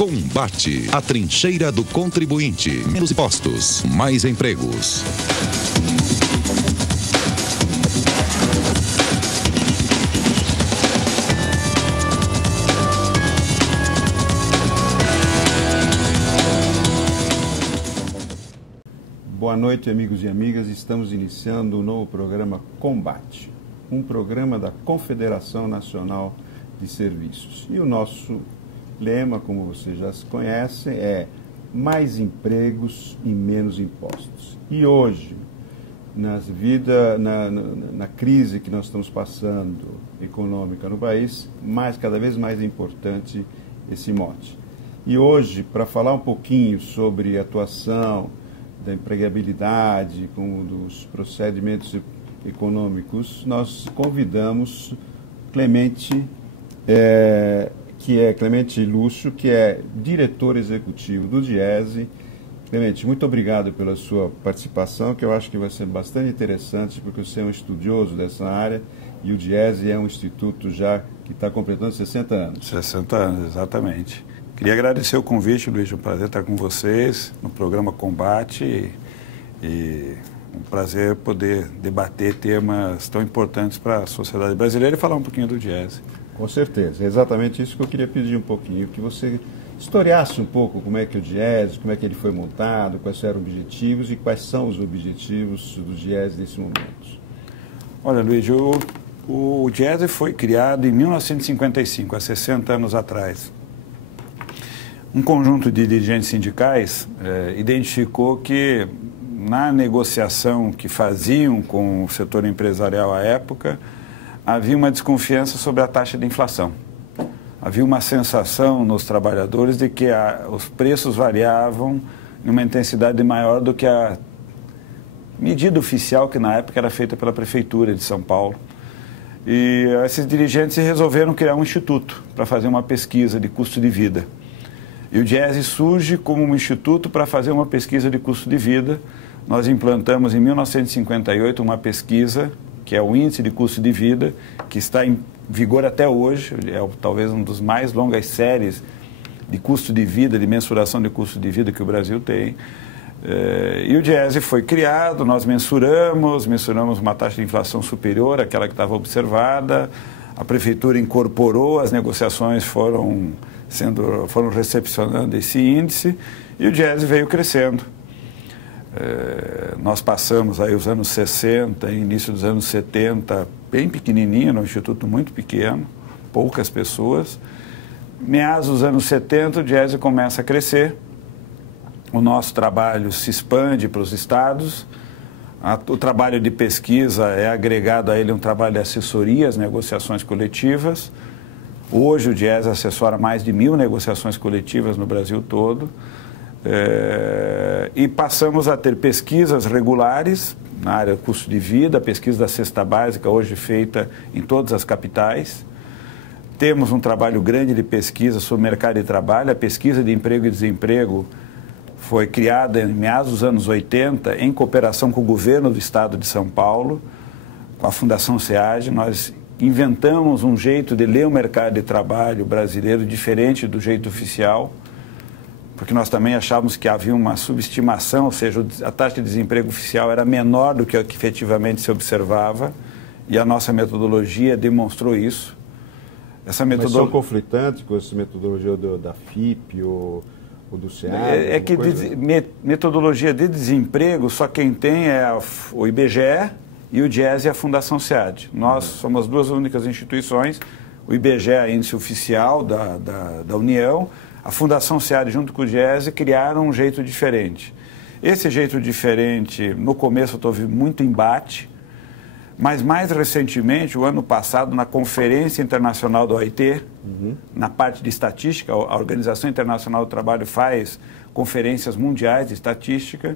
Combate, a trincheira do contribuinte. Menos impostos, mais empregos. Boa noite, amigos e amigas. Estamos iniciando o novo programa Combate, um programa da Confederação Nacional de Serviços. E o nosso lema, como vocês já se conhecem, é mais empregos e menos impostos. E hoje, na crise que nós estamos passando econômica no país, cada vez mais importante esse mote. E hoje, para falar um pouquinho sobre a atuação da empregabilidade, dos procedimentos econômicos, nós convidamos Clemente Lúcio, que é diretor executivo do Diese. Clemente, muito obrigado pela sua participação, que eu acho que vai ser bastante interessante, porque você é um estudioso dessa área e o Diese é um instituto já que está completando 60 anos. 60 anos, exatamente. Queria agradecer o convite, Luiz, é um prazer estar com vocês no programa Combate e um prazer poder debater temas tão importantes para a sociedade brasileira e falar um pouquinho do Diese. Com certeza, é exatamente isso que eu queria pedir um pouquinho, que você historiasse um pouco como é que o Diese, como é que ele foi montado, quais eram os objetivos e quais são os objetivos do Diese nesse momento. Olha, Luiz, o Diese foi criado em 1955, há 60 anos atrás. Um conjunto de dirigentes sindicais identificou que na negociação que faziam com o setor empresarial à época, havia uma desconfiança sobre a taxa de inflação. Havia uma sensação nos trabalhadores de que os preços variavam em uma intensidade maior do que a medida oficial que na época era feita pela Prefeitura de São Paulo. E esses dirigentes resolveram criar um instituto para fazer uma pesquisa de custo de vida. E o Diese surge como um instituto para fazer uma pesquisa de custo de vida. Nós implantamos em 1958 uma pesquisa, que é o Índice de Custo de Vida, que está em vigor até hoje, talvez um dos mais longas séries de custo de vida, de mensuração de custo de vida que o Brasil tem. E o Diese foi criado, nós mensuramos uma taxa de inflação superior àquela que estava observada, a Prefeitura incorporou, as negociações foram recepcionando esse índice e o Diese veio crescendo. Nós passamos aí os anos 60, início dos anos 70, bem pequenininho, no instituto muito pequeno, poucas pessoas. Meados dos anos 70, o Diese começa a crescer, o nosso trabalho se expande para os estados, o trabalho de pesquisa é agregado a ele um trabalho de assessoria às negociações coletivas. Hoje o Diese assessora mais de 1000 negociações coletivas no Brasil todo. E passamos a ter pesquisas regulares na área do custo de vida, a pesquisa da cesta básica hoje feita em todas as capitais. Temos um trabalho grande de pesquisa sobre o mercado de trabalho, a pesquisa de emprego e desemprego foi criada em meados dos anos 80 em cooperação com o governo do estado de São Paulo, com a Fundação SEAGE. Nós inventamos um jeito de ler o mercado de trabalho brasileiro diferente do jeito oficial, porque nós também achávamos que havia uma subestimação, ou seja, a taxa de desemprego oficial era menor do que a que efetivamente se observava, e a nossa metodologia demonstrou isso. Mas são conflitantes com essa metodologia da FIP ou do SEAGE? Metodologia de desemprego, só quem tem é o IBGE e o Diese e a Fundação SEAD. Nós somos as duas únicas instituições, o IBGE é índice oficial da União, a Fundação SEAD junto com o Diese criaram um jeito diferente. Esse jeito diferente, no começo houve muito embate, mas mais recentemente, o ano passado, na Conferência Internacional do OIT, na parte de estatística, a Organização Internacional do Trabalho faz conferências mundiais de estatística,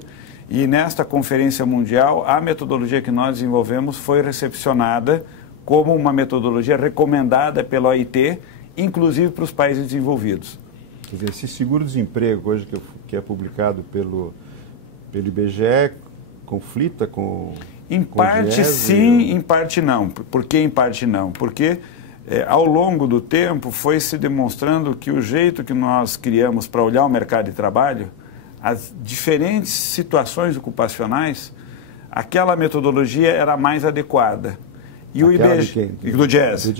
e nesta conferência mundial, a metodologia que nós desenvolvemos foi recepcionada como uma metodologia recomendada pela OIT, inclusive para os países desenvolvidos. Quer dizer, esse seguro-desemprego hoje que é publicado pelo IBGE conflita com... Em parte sim, em parte não. Por que em parte não? Porque ao longo do tempo foi se demonstrando que o jeito que nós criamos para olhar o mercado de trabalho, as diferentes situações ocupacionais, aquela metodologia era mais adequada. E o IBGE, do Diese,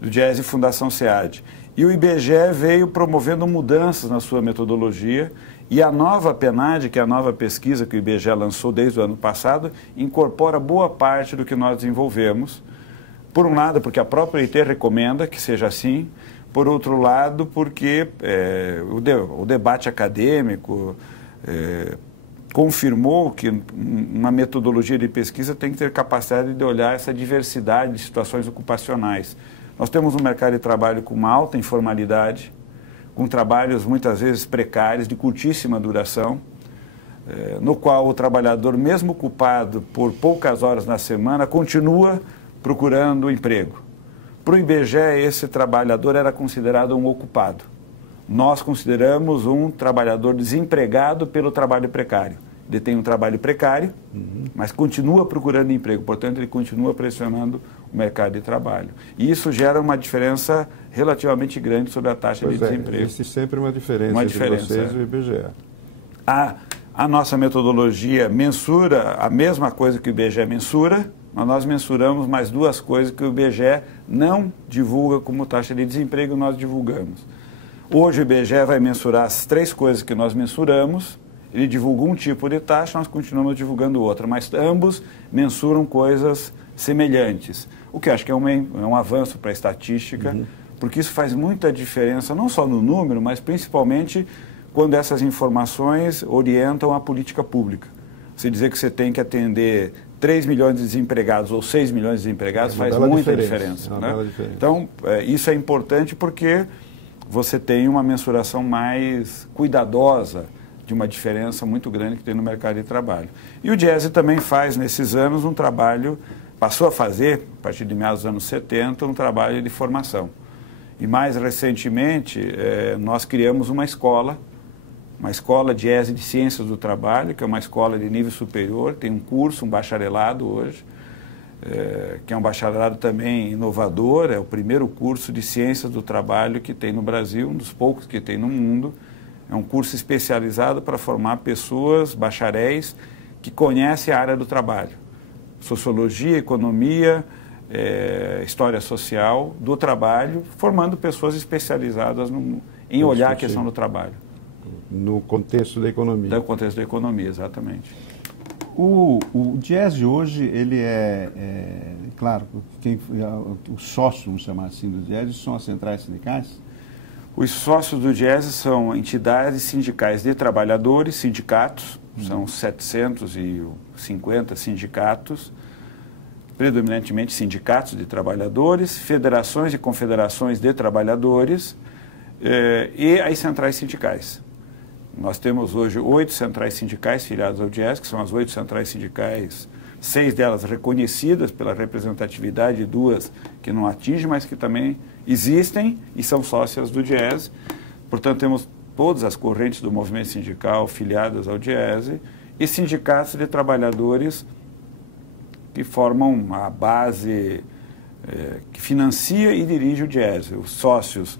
do Diese e Fundação SEAD. E o IBGE veio promovendo mudanças na sua metodologia, e a nova PNAD, que é a nova pesquisa que o IBGE lançou desde o ano passado, incorpora boa parte do que nós desenvolvemos. Por um lado, porque a própria OIT recomenda que seja assim. Por outro lado, porque o debate acadêmico confirmou que uma metodologia de pesquisa tem que ter capacidade de olhar essa diversidade de situações ocupacionais. Nós temos um mercado de trabalho com uma alta informalidade, com trabalhos muitas vezes precários, de curtíssima duração, no qual o trabalhador, mesmo ocupado por poucas horas na semana, continua procurando emprego. Para o IBGE, esse trabalhador era considerado um ocupado. Nós consideramos um trabalhador desempregado pelo trabalho precário. Ele tem um trabalho precário, mas continua procurando emprego, portanto, ele continua pressionando o mercado de trabalho. E isso gera uma diferença relativamente grande sobre a taxa de desemprego. Existe sempre uma diferença entre vocês e o IBGE. A nossa metodologia mensura a mesma coisa que o IBGE mensura, mas nós mensuramos mais duas coisas que o IBGE não divulga como taxa de desemprego, nós divulgamos. Hoje o IBGE vai mensurar as três coisas que nós mensuramos, ele divulga um tipo de taxa, nós continuamos divulgando outra, mas ambos mensuram coisas semelhantes, o que eu acho que é um avanço para a estatística, porque isso faz muita diferença, não só no número, mas principalmente quando essas informações orientam a política pública. Você dizer que você tem que atender 3 milhões de desempregados ou 6 milhões de desempregados faz muita diferença. Né? Então, isso é importante porque você tem uma mensuração mais cuidadosa de uma diferença muito grande que tem no mercado de trabalho. E o Diese também faz, nesses anos, um trabalho, passou a fazer, a partir de meados dos anos 70, um trabalho de formação. E mais recentemente, nós criamos uma escola Diese de Ciências do Trabalho, que é uma escola de nível superior, tem um curso, um bacharelado hoje, que é um bacharelado também inovador, é o primeiro curso de Ciências do Trabalho que tem no Brasil, um dos poucos que tem no mundo. É um curso especializado para formar pessoas, bacharéis, que conhecem a área do trabalho. Sociologia, economia, história social do trabalho, formando pessoas especializadas em olhar a questão do trabalho. No contexto da economia. No contexto da economia, exatamente. O Diese hoje, ele claro, os sócios, vamos chamar assim, do Diese, são as centrais sindicais? Os sócios do Diese são entidades sindicais de trabalhadores, sindicatos, são 750 sindicatos, predominantemente sindicatos de trabalhadores, federações e confederações de trabalhadores e as centrais sindicais. Nós temos hoje 8 centrais sindicais filiadas ao Diese, que são as 8 centrais sindicais, 6 delas reconhecidas pela representatividade, 2 que não atingem, mas que também existem e são sócias do Diese. Portanto, temos todas as correntes do movimento sindical filiadas ao Diese e sindicatos de trabalhadores que formam a base que financia e dirige o Diese. Os sócios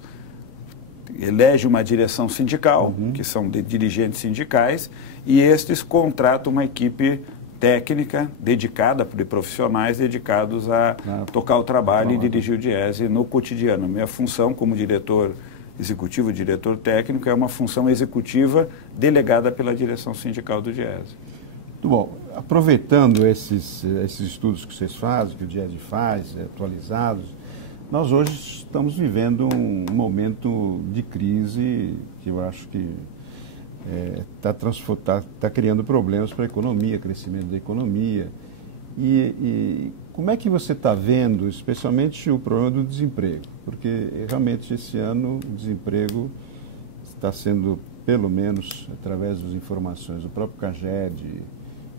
elegem uma direção sindical, que são de dirigentes sindicais, e estes contratam uma equipe técnica dedicada, de profissionais dedicados a tocar o trabalho e dirigir o Diese no cotidiano. Minha função como diretor executivo, diretor técnico, é uma função executiva delegada pela direção sindical do Diese. Muito bom. Aproveitando esses estudos que vocês fazem, que o Diese faz, atualizados, nós hoje estamos vivendo um momento de crise que eu acho que está criando problemas para a economia, crescimento da economia. E como é que você está vendo, especialmente o problema do desemprego? Porque realmente esse ano o desemprego está sendo, pelo menos através das informações do próprio CAGED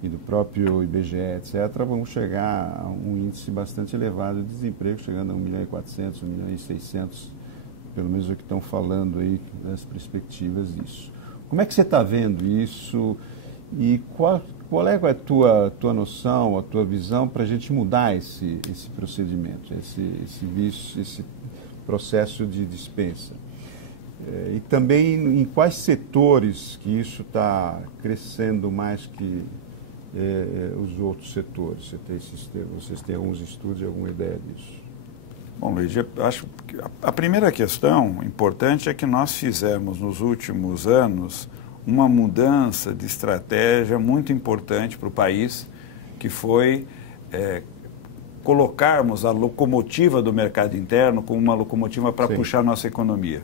e do próprio IBGE, etc., vamos chegar a um índice bastante elevado de desemprego, chegando a 1.400.000, 1.600.000, pelo menos o que estão falando aí das perspectivas disso. Como é que você está vendo isso e Qual é a tua noção, a tua visão para a gente mudar esse procedimento, esse processo de dispensa? E também em quais setores que isso está crescendo mais que os outros setores? Vocês têm alguns estudos e alguma ideia disso? Bom, Luiz, eu acho que a primeira questão importante é que nós fizemos nos últimos anos uma mudança de estratégia muito importante para o país, que foi colocarmos a locomotiva do mercado interno como uma locomotiva para puxar a nossa economia.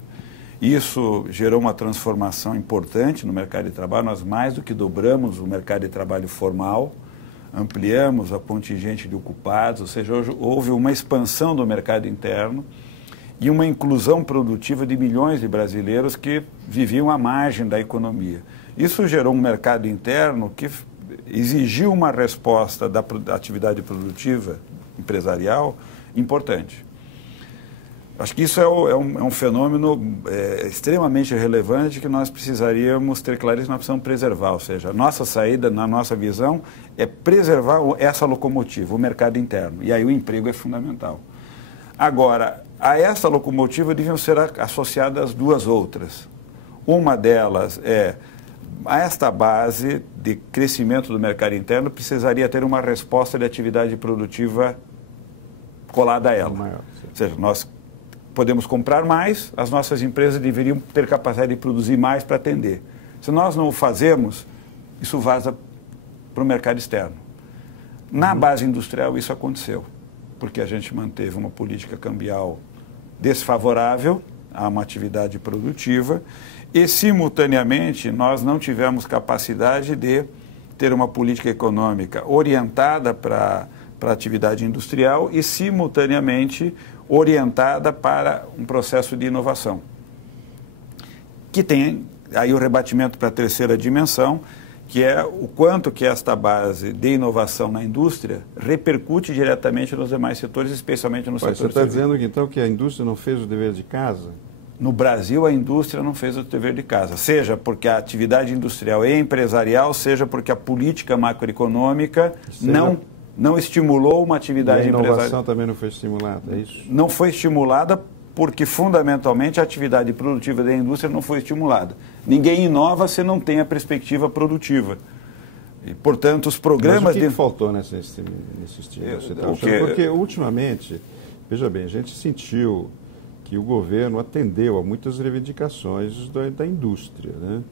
Isso gerou uma transformação importante no mercado de trabalho. Nós mais do que dobramos o mercado de trabalho formal, ampliamos a contingente de ocupados, ou seja, hoje houve uma expansão do mercado interno e uma inclusão produtiva de milhões de brasileiros que viviam à margem da economia. Isso gerou um mercado interno que exigiu uma resposta da atividade produtiva empresarial importante. Acho que isso é um fenômeno extremamente relevante que nós precisaríamos ter clareza que nós precisamos preservar. Ou seja, a nossa saída, na nossa visão, é preservar essa locomotiva, o mercado interno. E aí o emprego é fundamental. Agora, a essa locomotiva deviam ser associadas duas outras. Uma delas a esta base de crescimento do mercado interno precisaria ter uma resposta de atividade produtiva colada a ela. Ou seja, nós podemos comprar mais, as nossas empresas deveriam ter capacidade de produzir mais para atender. Se nós não o fazemos, isso vaza para o mercado externo. Na base industrial isso aconteceu, porque a gente manteve uma política cambial desfavorável a uma atividade produtiva e, simultaneamente, nós não tivemos capacidade de ter uma política econômica orientada para a atividade industrial e, simultaneamente, orientada para um processo de inovação, que tem aí o rebatimento para a terceira dimensão, que é o quanto que esta base de inovação na indústria repercute diretamente nos demais setores, especialmente no setor. Você está dizendo que, então, que a indústria não fez o dever de casa? No Brasil, a indústria não fez o dever de casa, seja porque a atividade industrial é empresarial, seja porque a política macroeconômica não estimulou uma atividade empresarial. A inovação também não foi estimulada, é isso? Não foi estimulada porque, fundamentalmente, a atividade produtiva da indústria não foi estimulada. Ninguém inova se não tem a perspectiva produtiva. E, portanto, os programas... Mas o que faltou nesse estímulo? Porque, ultimamente, veja bem, a gente sentiu que o governo atendeu a muitas reivindicações da indústria, né?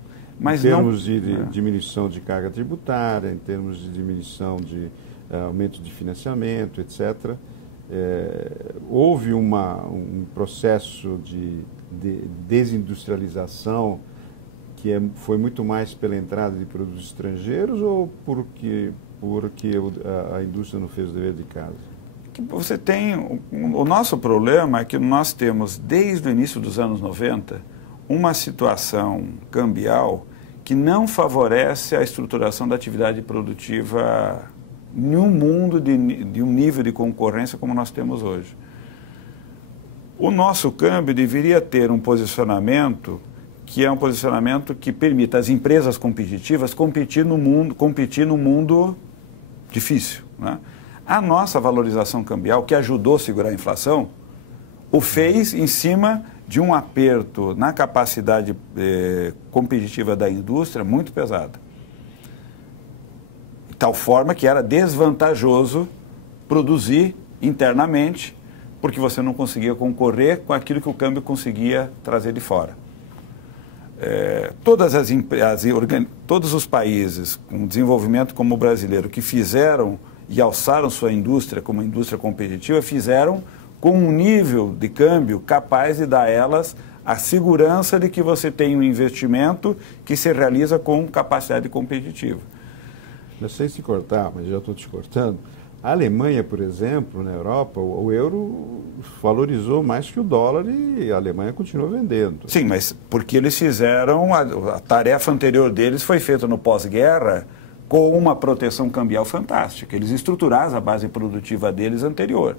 Mas em termos de diminuição de carga tributária, em termos de diminuição de aumento de financiamento, etc. Houve um processo de desindustrialização que foi muito mais pela entrada de produtos estrangeiros ou porque a indústria não fez o dever de casa? Você tem... O nosso problema é que nós temos, desde o início dos anos 90, uma situação cambial que não favorece a estruturação da atividade produtiva em um mundo de um nível de concorrência como nós temos hoje. O nosso câmbio deveria ter um posicionamento que é um posicionamento que permita às empresas competitivas competir no mundo difícil, né? A nossa valorização cambial, que ajudou a segurar a inflação, o fez em cima de um aperto na capacidade competitiva da indústria muito pesada. De tal forma que era desvantajoso produzir internamente, porque você não conseguia concorrer com aquilo que o câmbio conseguia trazer de fora. Todos os países com desenvolvimento como o brasileiro que fizeram e alçaram sua indústria como indústria competitiva, fizeram com um nível de câmbio capaz de dar a elas a segurança de que você tem um investimento que se realiza com capacidade competitiva. Não sei se cortar, mas já estou te cortando. A Alemanha, por exemplo, na Europa, o euro valorizou mais que o dólar e a Alemanha continua vendendo. Sim, mas porque eles fizeram, a tarefa anterior deles foi feita no pós-guerra com uma proteção cambial fantástica. Eles estruturaram a base produtiva deles anterior.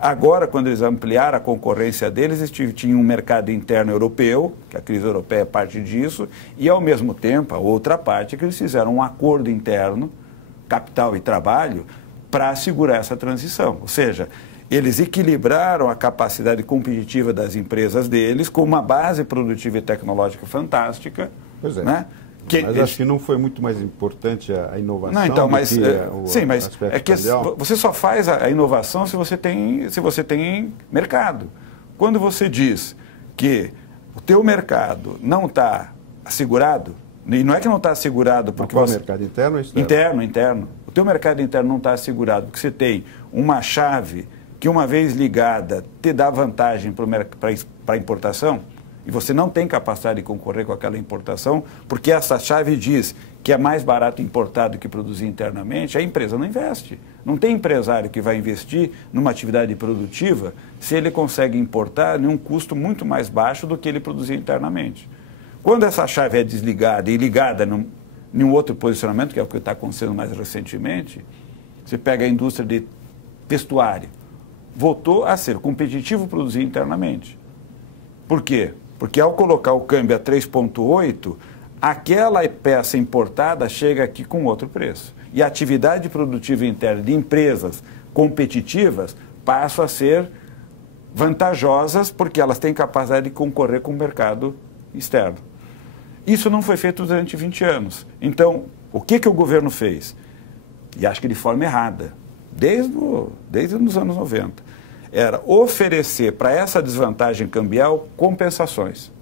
Agora, quando eles ampliaram a concorrência deles, eles tinham um mercado interno europeu, que a crise europeia é parte disso, e ao mesmo tempo, a outra parte, que eles fizeram um acordo interno capital e trabalho para assegurar essa transição. Ou seja, eles equilibraram a capacidade competitiva das empresas deles com uma base produtiva e tecnológica fantástica. Pois é. Né? Mas acho que não foi muito mais importante a inovação. Não, então, mas sim, mas aspecto é que você só faz a inovação se você tem mercado. Quando você diz que o teu mercado não está assegurado, e não é que não está assegurado porque você... mercado interno ou externo? Interno. O teu mercado interno não está assegurado porque você tem uma chave que, uma vez ligada, te dá vantagem para a importação, e você não tem capacidade de concorrer com aquela importação, porque essa chave diz que é mais barato importar do que produzir internamente, a empresa não investe. Não tem empresário que vai investir numa atividade produtiva se ele consegue importar em um custo muito mais baixo do que ele produzir internamente. Quando essa chave é desligada e ligada em um outro posicionamento, que é o que está acontecendo mais recentemente, você pega a indústria de vestuário, voltou a ser competitivo produzir internamente. Por quê? Porque ao colocar o câmbio a 3,8, aquela peça importada chega aqui com outro preço. E a atividade produtiva interna de empresas competitivas passa a ser vantajosas porque elas têm capacidade de concorrer com o mercado externo. Isso não foi feito durante 20 anos. Então, o que o governo fez? E acho que de forma errada, desde os anos 90. Era oferecer para essa desvantagem cambial compensações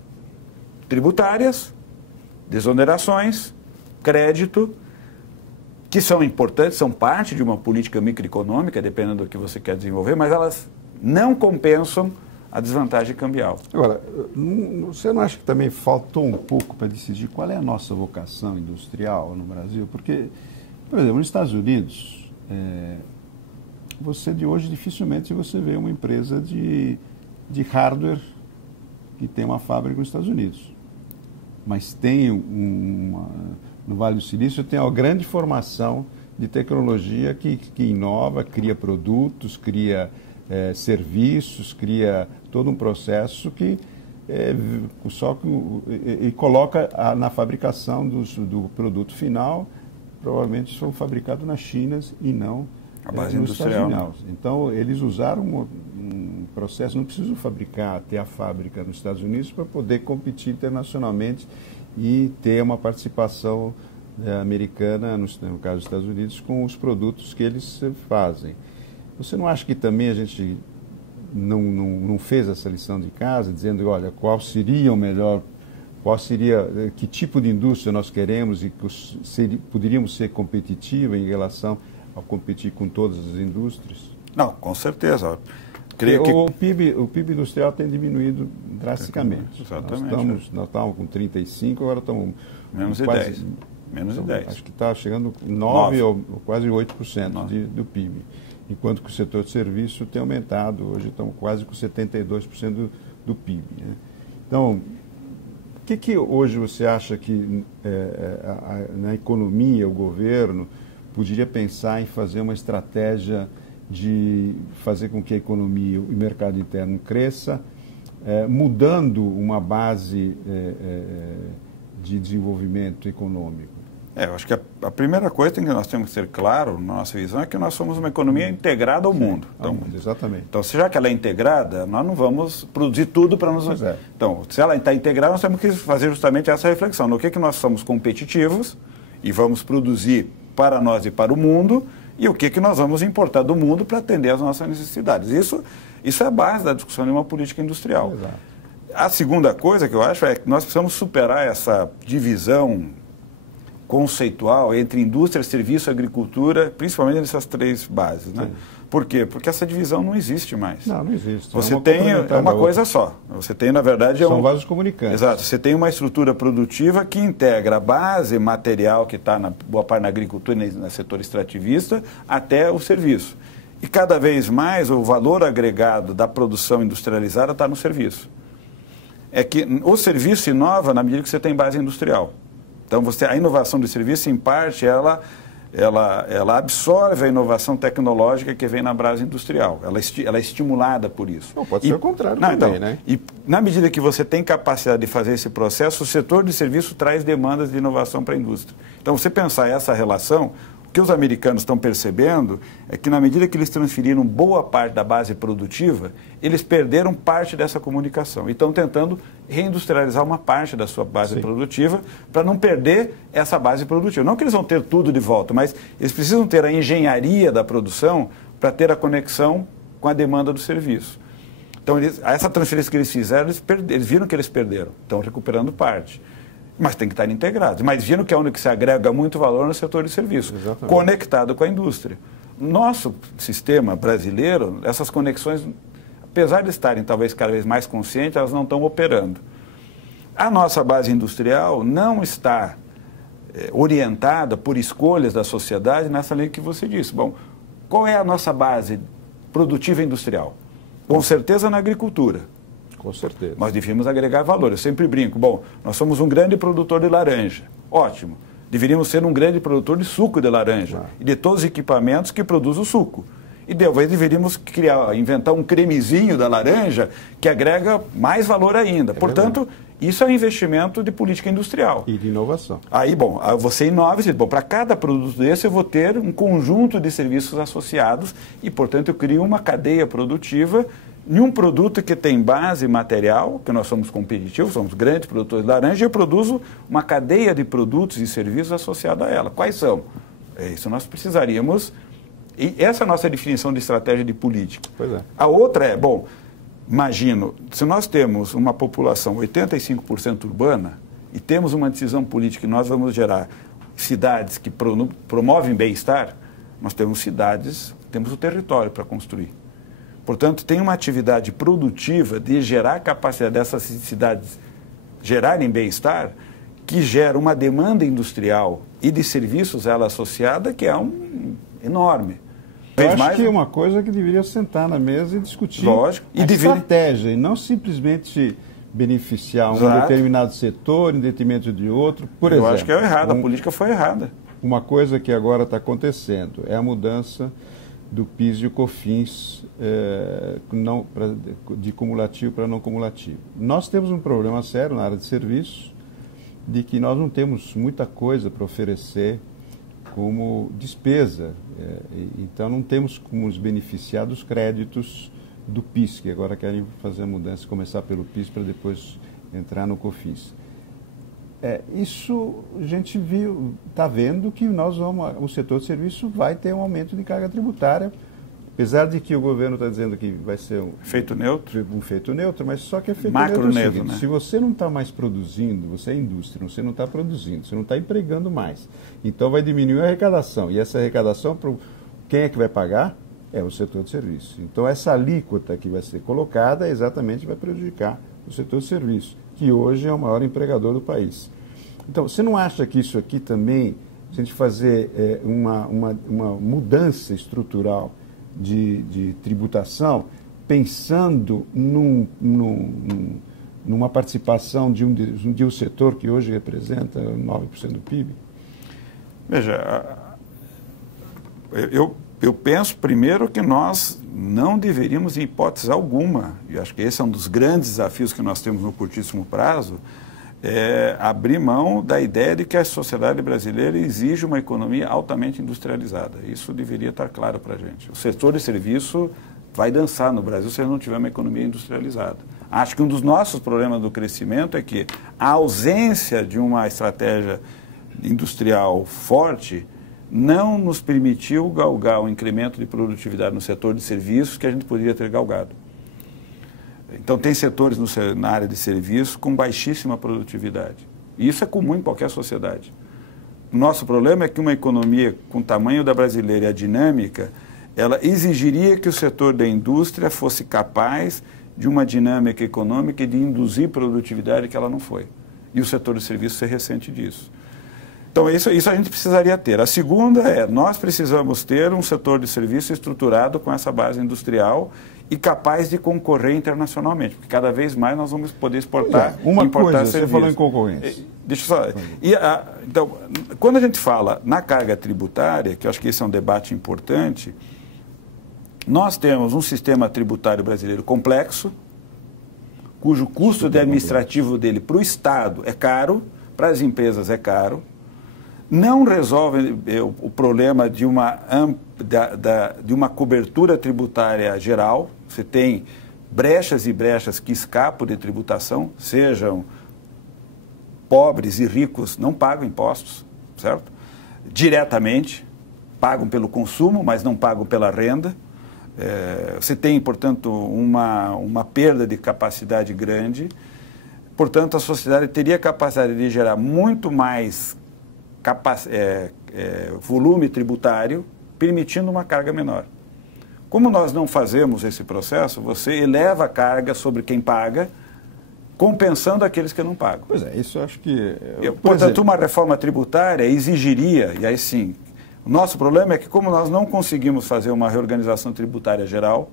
tributárias, desonerações, crédito, que são importantes, são parte de uma política microeconômica, dependendo do que você quer desenvolver, mas elas não compensam a desvantagem cambial. Agora, você não acha que também faltou um pouco para decidir qual é a nossa vocação industrial no Brasil? Porque, por exemplo, nos Estados Unidos... Você de hoje dificilmente você vê uma empresa de hardware que tem uma fábrica nos Estados Unidos. Mas tem no Vale do Silício tem uma grande formação de tecnologia que inova, cria produtos, cria serviços, cria todo um processo que e coloca na fabricação do produto final, provavelmente são fabricados na China e não a base industrial. Né? Então, eles usaram um processo, não precisam ter a fábrica nos Estados Unidos para poder competir internacionalmente e ter uma participação americana, no caso dos Estados Unidos, com os produtos que eles fazem. Você não acha que também a gente não fez essa lição de casa, dizendo, olha, qual seria o melhor, que tipo de indústria nós queremos e poderíamos ser competitiva em relação a competir com todas as indústrias? Não, com certeza. O PIB industrial tem diminuído drasticamente. Exatamente. Nós estávamos com 35, agora estamos... Menos de 10. Menos de 10. Acho que está chegando a 9 ou quase 8% do PIB. Enquanto que o setor de serviço tem aumentado. Hoje estamos quase com 72% do PIB. Né? Então, o que hoje você acha que na economia, o governo poderia pensar em fazer uma estratégia de fazer com que a economia e o mercado interno cresça, mudando uma base de desenvolvimento econômico? Eu acho que a primeira coisa que nós temos que ser claro na nossa visão é que nós somos uma economia integrada ao mundo. Então, exatamente. Então, já que ela é integrada, nós não vamos produzir tudo para nos... Então, se ela está integrada, nós temos que fazer justamente essa reflexão. No que nós somos competitivos e vamos produzir para nós e para o mundo, e o que nós vamos importar do mundo para atender às nossas necessidades. Isso é a base da discussão de uma política industrial. Exato. A segunda coisa que eu acho é que nós precisamos superar essa divisão conceitual entre indústria, serviço e agricultura, principalmente nessas três bases. Né? Por quê? Porque essa divisão não existe mais. Não existe. Você é uma coisa só. Você tem, na verdade... São vasos comunicantes. Exato. Você tem uma estrutura produtiva que integra a base material que está na boa parte na agricultura e no setor extrativista até o serviço. E cada vez mais o valor agregado da produção industrializada está no serviço. É que o serviço inova na medida que você tem base industrial. Então, a inovação do serviço, em parte, ela absorve a inovação tecnológica que vem na base industrial. Ela é estimulada por isso. Não, pode ser o contrário também, né? E na medida que você tem capacidade de fazer esse processo, o setor de serviço traz demandas de inovação para a indústria. Então, você pensar essa relação, O que os americanos estão percebendo é que, na medida que eles transferiram boa parte da base produtiva, eles perderam parte dessa comunicação e estão tentando reindustrializar uma parte da sua base produtiva para não perder essa base produtiva. Não que eles vão ter tudo de volta, mas eles precisam ter a engenharia da produção para ter a conexão com a demanda do serviço. Então, essa transferência que eles fizeram, eles viram que eles perderam, estão recuperando parte. Mas tem que estar integrados. Mas viram que é onde se agrega muito valor no setor de serviço, conectado com a indústria. Nosso sistema brasileiro, essas conexões, apesar de estarem talvez cada vez mais conscientes, elas não estão operando. A nossa base industrial não está orientada por escolhas da sociedade nessa lei que você disse. Bom, qual é a nossa base produtiva industrial? Com certeza na agricultura. Com certeza. Nós devíamos agregar valor. Eu sempre brinco. Bom, nós somos um grande produtor de laranja. Ótimo. Deveríamos ser um grande produtor de suco de laranja e de todos os equipamentos que produzem o suco. E talvez deveríamos inventar um cremezinho da laranja que agrega mais valor ainda. Portanto, isso é um investimento de política industrial. E de inovação. Aí, bom, você inova e diz, bom, para cada produto desse eu vou ter um conjunto de serviços associados e, portanto, eu crio uma cadeia produtiva em um produto que tem base material, que nós somos competitivos, somos grandes produtores de laranja, e eu produzo uma cadeia de produtos e serviços associados a ela. Quais são? Isso nós precisaríamos, e essa é a nossa definição de estratégia de política. Pois é. A outra é, bom, imagino, se nós temos uma população 85% urbana e temos uma decisão política que nós vamos gerar cidades que promovem bem-estar, nós temos cidades, temos o território para construir. Portanto, tem uma atividade produtiva de gerar capacidade dessas cidades gerarem bem-estar, que gera uma demanda industrial e de serviços a ela associada que é enorme. Eu acho que é uma coisa que deveria sentar na mesa e discutir a estratégia, e não simplesmente beneficiar um determinado setor em detrimento de outro. Por exemplo, eu acho que é errado, a política foi errada. Uma coisa que agora está acontecendo é a mudança do PIS e o COFINS de cumulativo para não cumulativo. Nós temos um problema sério na área de serviços, de que nós não temos muita coisa para oferecer como despesa. Então não temos como nos beneficiar dos créditos do PIS, que agora querem fazer a mudança, começar pelo PIS para depois entrar no COFINS. Isso a gente está vendo que o setor de serviço vai ter um aumento de carga tributária, apesar de que o governo está dizendo que vai ser um feito neutro, mas só que é feito neutro, né? Se você não está mais produzindo, você é indústria, você não está produzindo, você não está empregando mais. Então vai diminuir a arrecadação. E essa arrecadação, quem é que vai pagar? É o setor de serviço. Então essa alíquota que vai ser colocada exatamente vai prejudicar o setor de serviço, que hoje é o maior empregador do país. Então, você não acha que isso aqui também, se a gente fazer uma mudança estrutural de tributação, pensando numa participação de um setor que hoje representa 9% do PIB? Veja, eu penso primeiro que nós não deveríamos, em hipótese alguma, e acho que esse é um dos grandes desafios que nós temos no curtíssimo prazo, abrir mão da ideia de que a sociedade brasileira exige uma economia altamente industrializada. Isso deveria estar claro para a gente. O setor de serviço vai dançar no Brasil se ele não tiver uma economia industrializada. Acho que um dos nossos problemas do crescimento é que a ausência de uma estratégia industrial forte não nos permitiu galgar o incremento de produtividade no setor de serviços que a gente poderia ter galgado. Então, tem setores na área de serviço com baixíssima produtividade. E isso é comum em qualquer sociedade. O nosso problema é que uma economia com o tamanho da brasileira e a dinâmica, ela exigiria que o setor da indústria fosse capaz de uma dinâmica econômica e de induzir produtividade que ela não foi. E o setor de serviço ser recente disso. Então, isso a gente precisaria ter. A segunda nós precisamos ter um setor de serviço estruturado com essa base industrial e capaz de concorrer internacionalmente, porque cada vez mais nós vamos poder exportar e importar serviços. Você falou em concorrência. Deixa eu só... Então, quando a gente fala na carga tributária, que eu acho que esse é um debate importante, nós temos um sistema tributário brasileiro complexo, cujo custo administrativo dele para o Estado é caro, para as empresas é caro. não resolve o problema de uma cobertura tributária geral. Você tem brechas e brechas que escapam de tributação, sejam pobres e ricos não pagam impostos, certo? Diretamente, pagam pelo consumo, mas não pagam pela renda. Você tem, portanto, uma perda de capacidade grande. Portanto, a sociedade teria capacidade de gerar muito mais volume tributário, permitindo uma carga menor. Como nós não fazemos esse processo, você eleva a carga sobre quem paga, compensando aqueles que não pagam. Pois é, isso eu acho que... Portanto, uma reforma tributária exigiria, e aí sim, o nosso problema é que como nós não conseguimos fazer uma reorganização tributária geral,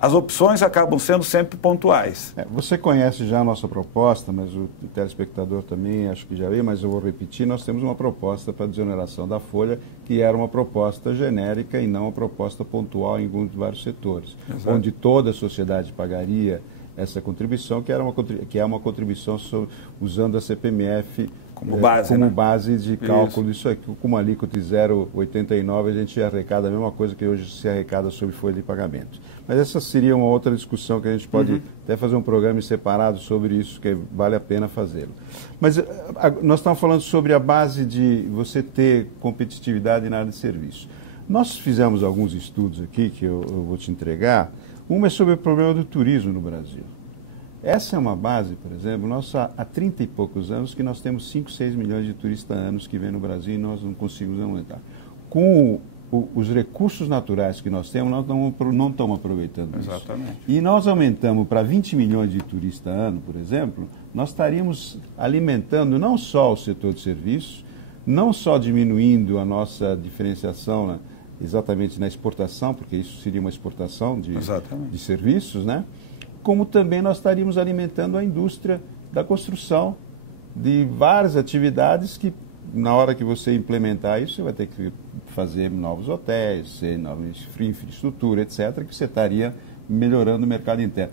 as opções acabam sendo sempre pontuais. Você conhece já a nossa proposta, mas o telespectador também acho que já viu, mas eu vou repetir, nós temos uma proposta para desoneração da folha, que era uma proposta genérica e não uma proposta pontual em vários setores, exato, onde toda a sociedade pagaria essa contribuição, que é uma contribuição usando a CPMF como base de cálculo. Isso aqui, com uma alíquota de 0,89, a gente arrecada a mesma coisa que hoje se arrecada sobre folha de pagamento. Mas essa seria uma outra discussão que a gente pode até fazer um programa separado sobre isso, que vale a pena fazê-lo. Mas nós estamos falando sobre a base de você ter competitividade na área de serviço. Nós fizemos alguns estudos aqui, que eu vou te entregar. Uma é sobre o problema do turismo no Brasil. Essa é uma base, por exemplo, há 30 e poucos anos que nós temos 5, 6 milhões de turistas anos que vêm no Brasil e nós não conseguimos aumentar. Com os recursos naturais que nós temos, nós não estamos aproveitando isso. Exatamente. E nós aumentamos para 20 milhões de turistas ano, por exemplo, nós estaríamos alimentando não só o setor de serviços, não só diminuindo a nossa diferenciação, né, exatamente na exportação, porque isso seria uma exportação de serviços, né? Como também nós estaríamos alimentando a indústria da construção de várias atividades que, na hora que você implementar isso, você vai ter que fazer novos hotéis, nova infraestrutura, etc., que você estaria melhorando o mercado interno.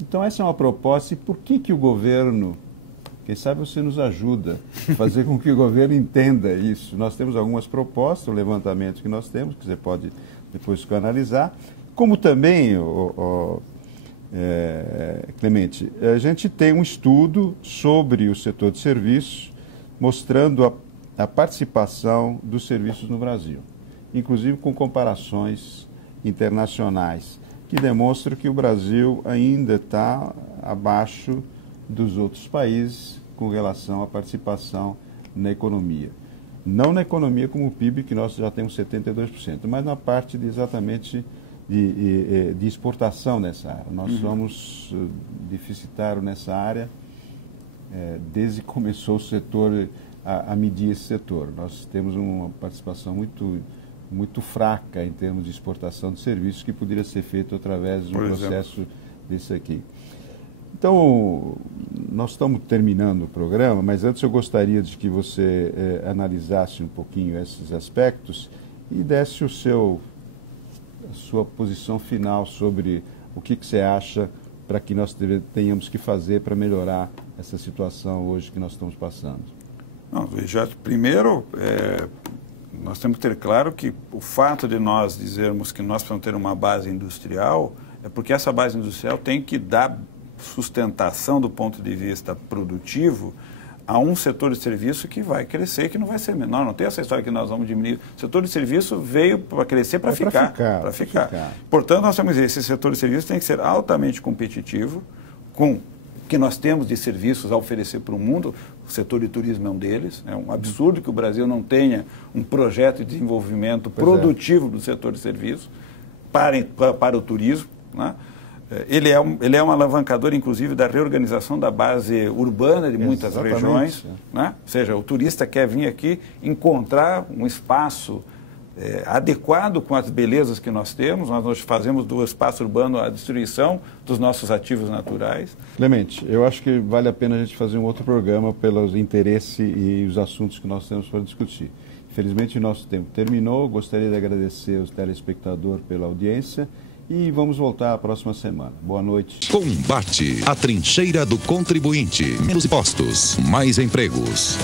Então, essa é uma proposta. E por que o governo, quem sabe você nos ajuda a fazer com que o governo entenda isso? Nós temos algumas propostas, o levantamento que nós temos, que você pode depois analisar, como também... Clemente, a gente tem um estudo sobre o setor de serviços mostrando a participação dos serviços no Brasil, inclusive com comparações internacionais, que demonstram que o Brasil ainda está abaixo dos outros países com relação à participação na economia. Não na economia como o PIB, que nós já temos 72%, mas na parte de exatamente... De exportação nessa área. Nós somos deficitários nessa área desde que começou o setor a medir esse setor. Nós temos uma participação muito fraca em termos de exportação de serviços que poderia ser feito através de um processo desse aqui. Então, nós estamos terminando o programa, mas antes eu gostaria de que você analisasse um pouquinho esses aspectos e desse a sua posição final sobre o que você acha para que nós tenhamos que fazer para melhorar essa situação hoje que nós estamos passando. Não, já, primeiro, nós temos que ter claro que o fato de nós dizermos que nós precisamos ter uma base industrial é porque essa base industrial tem que dar sustentação do ponto de vista produtivo a um setor de serviço que vai crescer, que não vai ser menor. Não tem essa história que nós vamos diminuir. O setor de serviço veio para crescer, para ficar. Portanto, nós temos esse setor de serviço tem que ser altamente competitivo com o que nós temos de serviços a oferecer para o mundo. O setor de turismo é um deles. É um absurdo que o Brasil não tenha um projeto de desenvolvimento produtivo do setor de serviços para o turismo, né? Ele é um alavancador, inclusive, da reorganização da base urbana de muitas regiões, né? Ou seja, o turista quer vir aqui encontrar um espaço adequado com as belezas que nós temos. Nós fazemos do espaço urbano a destruição dos nossos ativos naturais. Clemente, eu acho que vale a pena a gente fazer um outro programa pelos interesses e os assuntos que nós temos para discutir. Infelizmente, o nosso tempo terminou. Gostaria de agradecer aos telespectadores pela audiência. E vamos voltar à próxima semana. Boa noite. Combate a trincheira do contribuinte. Menos impostos, mais empregos.